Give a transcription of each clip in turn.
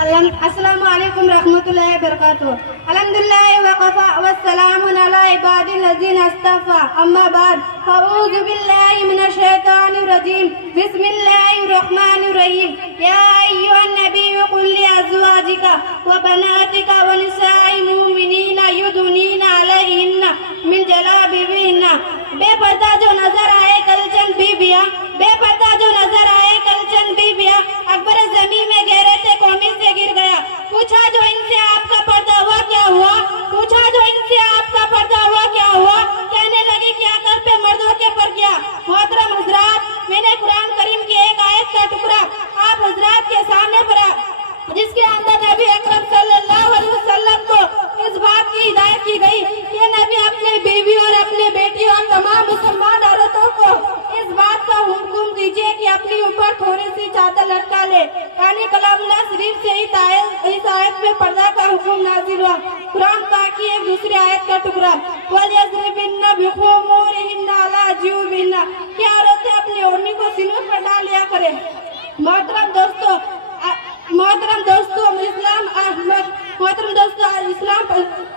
السلام علیکم رحمۃ اللہ وبرکاتہ. الحمدللہ وقفا والسلام علی عباد الذین اصطفى. اما بعد اعوذ باللہ من الشیطان الرجیم. بسم اللہ الرحمن الرحیم. یا ایھا النبی قل لازواجک وبناتک ونساء المؤمنین یدنین علیہن من جلابیبہن. بے پردہ جو نظر آئے کل چند بیویاں، بے پردہ جو نظر آئے کل چند بیویاں. اکبر زمین میں گہرے تھے قومی سے گر گیا. پوچھا جو ان سے آپ کا پردہ ہوا کیا ہوا، پوچھا جو ان سے آپ کا پردہ ہوا کیا ہوا. کہنے لگی کیا کر پہ مردوں کے پر کیا. محترم حضرات، میں نے قرآن کریم کی ایک آیت کا ٹکڑا آپ حضرات کے سامنے پڑھا جس کے اندر نبی اکرم صلی اللہ علیہ وسلم کو اس بات کی ہدایت کی گئی کہ نبی اپنے بیوی اور اپنے بیٹی اور تمام مسلمان عورتوں کو اس بات کا حکم دیجیے کہ اپنی اوپر تھوڑی سی چادر لٹکا لے. یعنی کلام اللہ شریف سے اس آیت میں پردہ کا حکم نازل ہوا. قرآن پاک کی ایک دوسری آیت کا ٹکڑا وَلْيَضْرِبْنَ بِخُمُورِهِنَّ عَلَىٰ جِيوبِهِنَّ کہ عورتیں اپنی اوڑھنی کو سینے پر ڈال لیا کریں.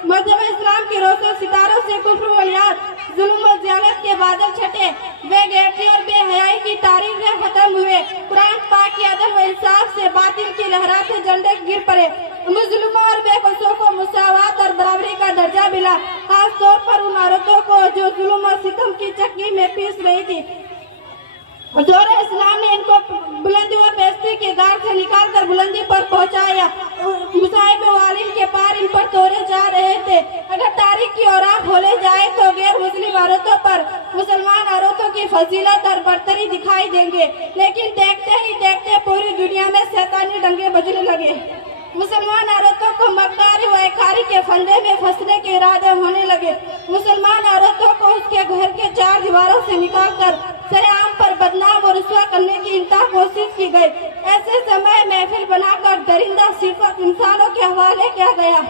مذہب اسلام کی روشن ستاروں سے کفر و الحاد، ظلم و زیادت کے بادل چھٹے، بے غیرتی اور بے حیائی کی تاریخیں ختم ہوئے. قرآن پاک کی عدل و انصاف سے باطل کی لہراتے جھنڈے گر پڑے. مظلوموں اور بے بسوں کو مساوات اور برابری کا درجہ ملا، خاص طور پر ان عورتوں کو جو ظلم و ستم کی چکی میں پیس رہی تھی. دور اسلام نے ان کو بلندی و پیستی کے غار سے نکال کر بلندی پر پہنچایا. مصائب و عالم کے پار ان پر توڑے جا رہے تھے. اگر تاریخ کی اوراق کھولے جائے تو غیر مسلم عورتوں پر مسلمان عورتوں کی فضیلت اور برتری دکھائی دیں گے. لیکن دیکھتے ہی دیکھتے پوری دنیا میں شیطانی ڈنگے بجنے لگے. مسلمان عورتوں کو مکاری و ایکاری کے فندے میں پھنسنے کے ارادے ہونے لگے. مسلمان عورتوں کو اس کے گھر کے چار دیواروں سے نکال کر سر عام پر بدنام اور رسوا کرنے کی انتہا کوشش کی گئی. ایسے سمے محفل بنا کر درندہ صفت انسانوں کے حوالے کیا گیا.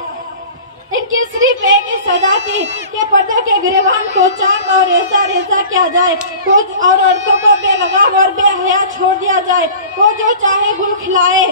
ان کی صرف ایک ہی سزا تھی کہ پردہ کے گریبان کو چاک اور ایسا ریسا کیا جائے اور عورتوں کو بے لگام اور بے حیا چھوڑ دیا جائے. وہ جو چاہے گل کھلائے.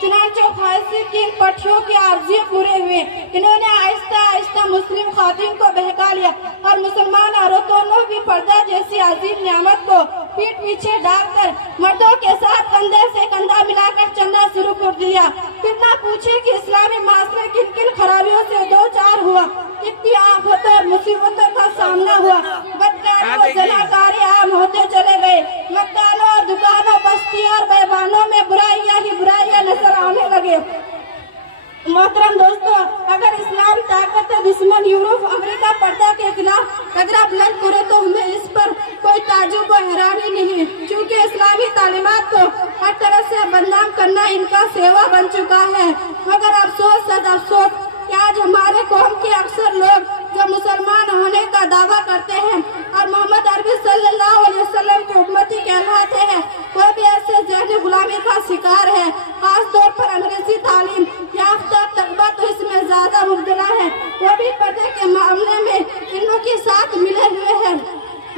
چنانچہ خواہشیں کی ان پٹھیوں کی عارضیاں پورے ہوئے. انہوں نے آہستہ آہستہ مسلم خواتین کو بہکا لیا اور مسلمان عورتوں نے بھی پردہ جیسی عظیم نعمت کو پیٹ پیچھے ڈال کر مردوں کے ساتھ کندھے سے کندھا ملا کر چلنا شروع کر دیا. پھر نہ پوچھے کہ اسلامی معاشرے کن کن خرابیوں سے دو چار ہوا. اتنی آفتوں اور مصیبتوں کا سامنا ہوا. بدکاری اور زناکاری عام ہوتے چلے گئے. مکانوں اور دکانوں، بستیوں اور بیابانوں میں برائیاں ہی برائیاں نظر آنے لگے. محترم دوستو، اگر اسلام طاقت دشمن یورپ امریکہ پردہ کے خلاف قدرہ بلند کرے تو ہمیں اس پر کوئی تعجب و حیرانی نہیں، چونکہ اسلامی تعلیمات کو ہر طرح سے بدنام کرنا ان کا سیوا بن چکا ہے. مگر افسوس صد افسوس کہ آج ہمارے قوم کے اکثر لوگ جو مسلمان ہونے کا دعویٰ کرتے ہیں اور محمد عربی صلی اللہ علیہ وسلم کے امتی کہلاتے ہیں، وہ بھی ایسے ذہنی غلامی کا شکار ہے. خاص طور پر انگریزی تعلیم یافتہ طلبہ تو اس میں زیادہ مبتلا ہے. وہ بھی پردے کے معاملے میں انہوں کے ساتھ ملے ہوئے ہیں،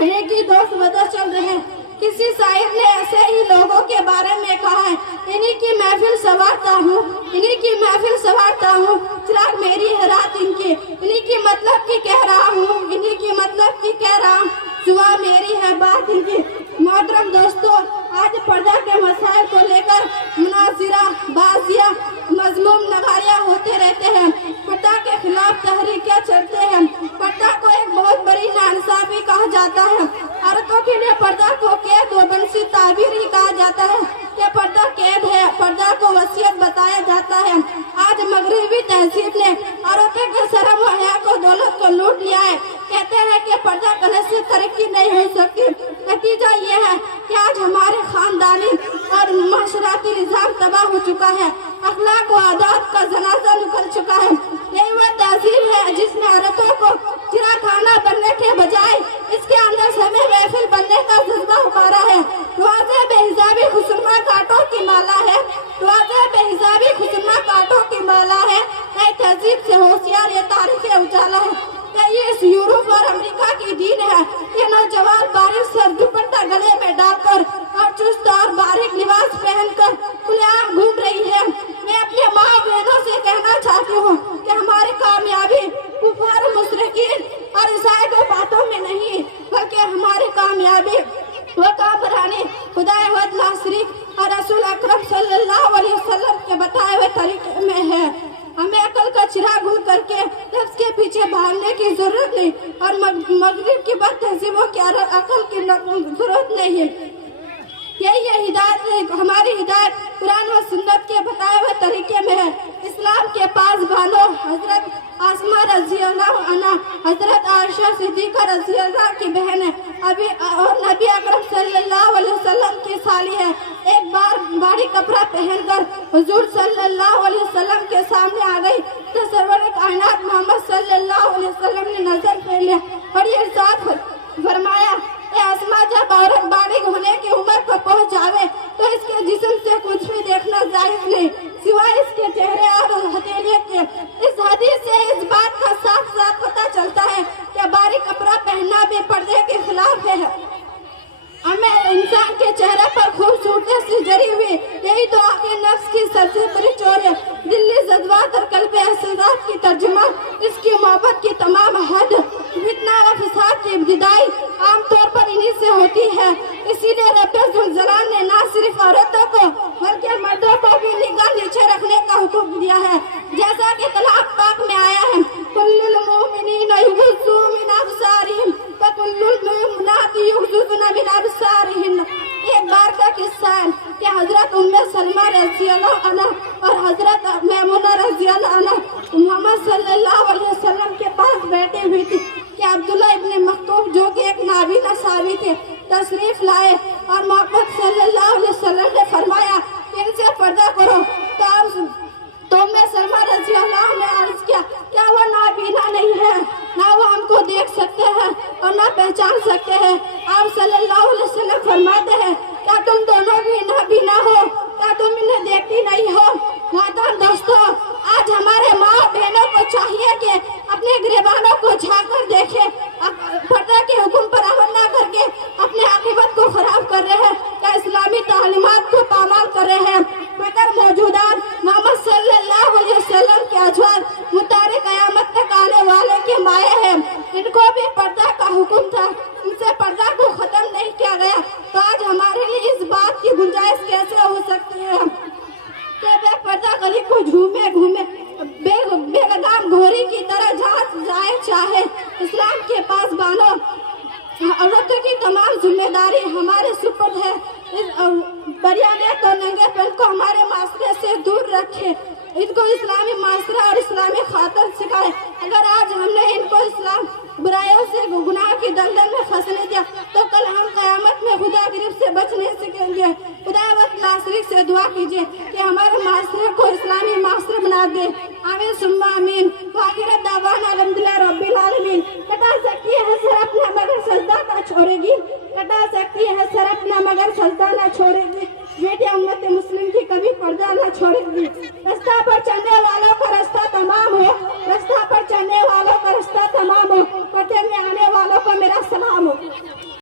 ایک ہی دوست وجہ چل رہے ہیں. کسی شاعر نے ایسے ہی لوگوں کے بارے میں کہا ہے، انہی کی محفل سنوارتا ہوں، انہی کی محفل سنوارتا ہوں، چراغ میری ہے رات ان کی، انہی کی مطلب کی کہہ رہا ہوں، انہی کی مطلب کی کہہ رہا ہوں، صبح میری ہے بات ان کی. محترم دوستو، آج پردہ کے مسائل کو لے کر مناظرہ، بازیاں، مضمون نگاریاں ہوتے رہتے ہیں. پردہ کے خلاف تحریکیں چلتے ہیں. پردہ کو ایک بہت بڑی ناانصافی کہا جاتا ہے. عورتوں کے لیے پردہ کو قید و بنسی تعبیر ہی کہا جاتا ہے کہ پردہ قید ہے. پردہ کو وصیت بتایا جاتا ہے. آج مغربی تہذیب نے عورتوں کے شرم و حیا کو دولت کو لوٹ لیا ہے. کہتے ہیں کہ پردہ کرنے سے ترقی نہیں ہو سکتی. نتیجہ یہ ہے کہ آج ہمارے خاندانی اور معاشرتی نظام تباہ ہو چکا ہے. اخلاق و عادات کا جنازہ نکل چکا ہے. یہی وہ تہذیب ہے جس نے عورتوں کو چراغ خانہ بننے کے بجائے اس کے اندر سمے محفل بننے کا جذبہ ابھارا ہے. واضح بے حسابی خسرما کانٹوں کی مالا ہے، واضح بے حسابی خسرما کانٹوں کی مالا ہے. نئی تہذیب سے ہوشیار یہ تاریخ اجالا ہے کہ یہ اس یورپ اور امریکہ کی دین ہے. یہ نوجوان بارش سے دوپٹہ گلے میں ڈال کر اور چست اور باریک لباس پہن کر کھلے عام گھوم رہی ہے. میں اپنے ماں کر کے نفس کے پیچھے بھاگنے کی ضرورت نہیں اور مغرب کی بد تہذیبوں کی عقل کی ضرورت نہیں ہے۔ یہی ہدایت ہے، ہماری ہدایت قرآن و سنت کے بتائے ہوئے طریقے میں ہے۔ اسلام کے پاس بانو حضرت آسمہ رضی اللہ عنہ حضرت عائشہ صدیقہ رضی اللہ کی بہن ہے اور نبی اکرم صلی اللہ علیہ وسلم کی سالی ہے۔ ایک بار بھاری کپڑا پہن کر حضور صلی اللہ علیہ وسلم کے سامنے آ گئی تو سرور کائنات محمد صلی اللہ علیہ وسلم نے نظر پھیر لیا اور یہ ارشاد فرمایا، اے آسماں، جب عورت بالغ ہونے کی عمر کو پہنچ جاوے تو اس کے جسم سے کچھ بھی دیکھنا جائز نہیں سوائے اس کے چہرے اور ہتھیلی کے۔ اس حدیث سے اس بات کا صاف صاف پتہ چلتا ہے کہ باریک کپڑا پہننا بھی پردے کے خلاف ہے۔ ہمیں انسان کے چہرے پر خوبصورتی سے جری ہوئی یہی تو آخر نفس کی سب سے بڑی چور ہے۔ دلی جذبات اور قلب احساسات کی ترجمان اس کی محبت کی تمام حد فتنہ و فساد کی ابتدائی عام طور پر انہی سے ہوتی ہے۔ اسی لیے رب ذوالجلال نے نہ صرف عورتوں کو بلکہ مردوں کو بھی نگاہ نیچے رکھنے کا حکم دیا ہے، جیسا کہ طلاق پاک میں آیا ہے، کل المؤمنین یغضوا من ابصارہم وکل المؤمنات یغضضن من ابصارہن۔ ایک بار کا قصہ ہے کہ حضرت ام سلمہ رضی اللہ عنہ اور حضرت میمونہ رضی اللہ عنہ محمد صلی اللہ علیہ وسلم کے پاس بیٹھے ہوئی تھی کہ عبداللہ ابن مکتوم جو کہ ایک نابینا صحابی تھے تشریف لائے اور محمد صلی اللہ علیہ وسلم نے فرمایا کہ ان سے پردہ کرو تو میں سلمہ رضی اللہ نے عرض کیا، کیا وہ نابینا نہیں ہے؟ نہ وہ ہم کو دیکھ سکتے ہیں اور نہ پہچان سکتے ہیں؟ آپ صلی اللہ علیہ وسلم فرماتے ہیں، کیا تم دونوں بھی نابینا ہو؟ کیا تم انہیں دیکھتی نہیں ہو؟ محترم دوستو، آج ہمارے ماں بہنوں کو چاہیے کہ اپنے گریبانوں کو جھانک کر دیکھیں، پردہ کے حکم پر عمل نہ کر کے اپنے عاقبت کو خراب کر رہے ہیں یا اسلامی تعلیمات کو پامال کر رہے ہیں۔ مگر موجودات محمد صلی اللہ علیہ وسلم کے ازواج متعارف قیامت تک آنے والے کے مائع ہیں، ان کو بھی پردہ کا حکم تھا، ان سے پردہ کو ختم نہیں کیا گیا، تو آج ہمارے لیے اس بات کی گنجائش کیسے ہو سکتی ہے کہ بے پردہ گلی کو گھومے بے لگام گھوڑی کی طرح جہاں جائے چاہے۔ اسلام کے پاس بانو عورتوں کی تمام ذمہ داری ہمارے سپرد ہے۔ بریانیت اور ننگے پن کو ہمارے معاشرے سے دور رکھے، ان کو اسلامی معاشرہ اور اسلامی خاطر سکھائے۔ اگر آج ہم نے ان کو اسلام برائیوں سے گناہ کی دلدل میں پھنسنے دیا تو کل ہم قیامت میں خدا گرفت سے بچ نہیں سکیں گے۔ خدا وقت ناصری سے دعا کیجیے کہ ہمارے معاشرے کو اسلامی معاشرے بنا دے۔ آمین ثم آمین۔ وآخر دعوانا الحمدللہ رب العالمین۔ کٹا سکتی ہے سر اپنا مگر سجدہ نہ چھوڑے گی، کٹا سکتی ہے سر اپنا مگر سجدہ نہ چھوڑے گی، بیٹی امت مسلم کی کبھی پردہ نہ چھوڑے گی۔ رستہ پر چلنے والوں کو رستہ